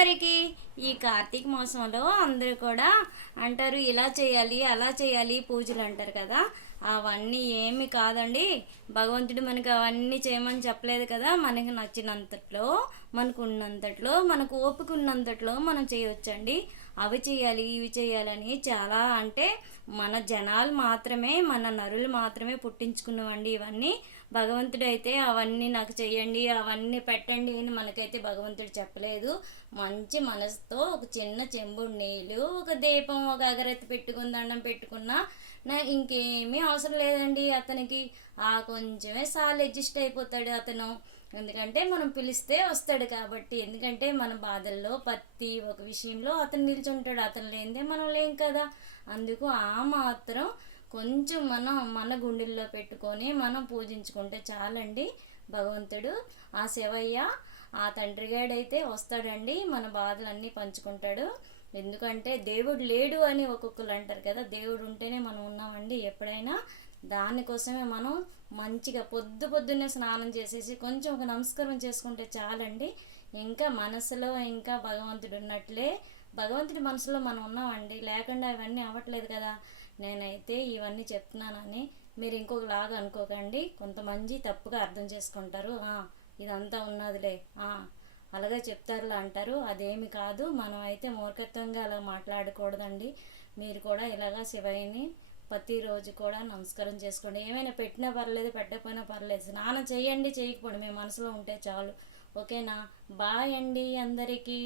అందరికీ ఈ కార్తీక మాసంలో అందరూ కూడా అంటారు ఇలా చేయాలి అలా చేయాలి పూజలు అంటారు కదా. అవన్నీ ఏమి కాదండి. భగవంతుడు మనకు అవన్నీ చేయమని చెప్పలేదు కదా. మనకి నచ్చినంతట్లో, మనకు ఉన్నంతట్లో, మనకు ఓపిక ఉన్నంతట్లో మనం చేయవచ్చండి. అవి చేయాలి ఇవి చేయాలని చాలా అంటే మన జనాలు మాత్రమే, మన నరులు మాత్రమే పుట్టించుకున్నవండి ఇవన్నీ. భగవంతుడు అయితే అవన్నీ నాకు చెయ్యండి అవన్నీ పెట్టండి అని మనకైతే భగవంతుడు చెప్పలేదు. మంచి మనసుతో ఒక చిన్న చెంబుడు నీళ్ళు, ఒక దీపం, ఒక అగరత్తి పెట్టుకుని దండం పెట్టుకున్నా నా ఇంకేమీ అవసరం లేదండి అతనికి. ఆ కొంచెమే సార్లు అడ్జస్ట్ అయిపోతాడు అతను. ఎందుకంటే మనం పిలిస్తే వస్తాడు కాబట్టి. ఎందుకంటే మన బాధల్లో ప్రతి ఒక విషయంలో అతను నిల్చుంటాడు. అతను లేనిదే మనం లేం కదా. అందుకు ఆ మాత్రం కొంచెం మనం మన గుండెల్లో పెట్టుకొని మనం పూజించుకుంటే చాలండి. భగవంతుడు ఆ శివయ్య ఆ తండ్రిగాడైతే వస్తాడండి, మన బాధలన్నీ పంచుకుంటాడు. ఎందుకంటే దేవుడు లేడు అని ఒక్కొక్కరు అంటారు కదా. దేవుడు ఉంటేనే మనం ఉన్నామండి ఎప్పుడైనా. దానికోసమే మనం మంచిగా పొద్దున్నే స్నానం చేసేసి కొంచెం ఒక నమస్కారం చేసుకుంటే చాలండి. ఇంకా మనసులో ఇంకా భగవంతుడు ఉన్నట్లే. భగవంతుడి మనసులో మనం ఉన్నామండి, లేకుండా ఇవన్నీ అవ్వట్లేదు కదా. నేనైతే ఇవన్నీ చెప్తున్నానని మీరు ఇంకొకలాగా అనుకోకండి. కొంతమంది తప్పుగా అర్థం చేసుకుంటారు. ఇదంతా ఉన్నదిలే, అలాగే చెప్తారులా అంటారు. అదేమి కాదు. మనం అయితే మూర్ఖత్వంగా అలా మాట్లాడకూడదండి. మీరు కూడా ఇలాగా శివయ్యని ప్రతిరోజు కూడా నమస్కారం చేసుకోండి. ఏమైనా పెట్టినా పర్లేదు, పెట్టకపోయినా పర్లేదు. స్నానం చేయండి చేయకపోండి, మీ మనసులో ఉంటే చాలు. ఓకేనా? బాయ్ అండి అందరికీ.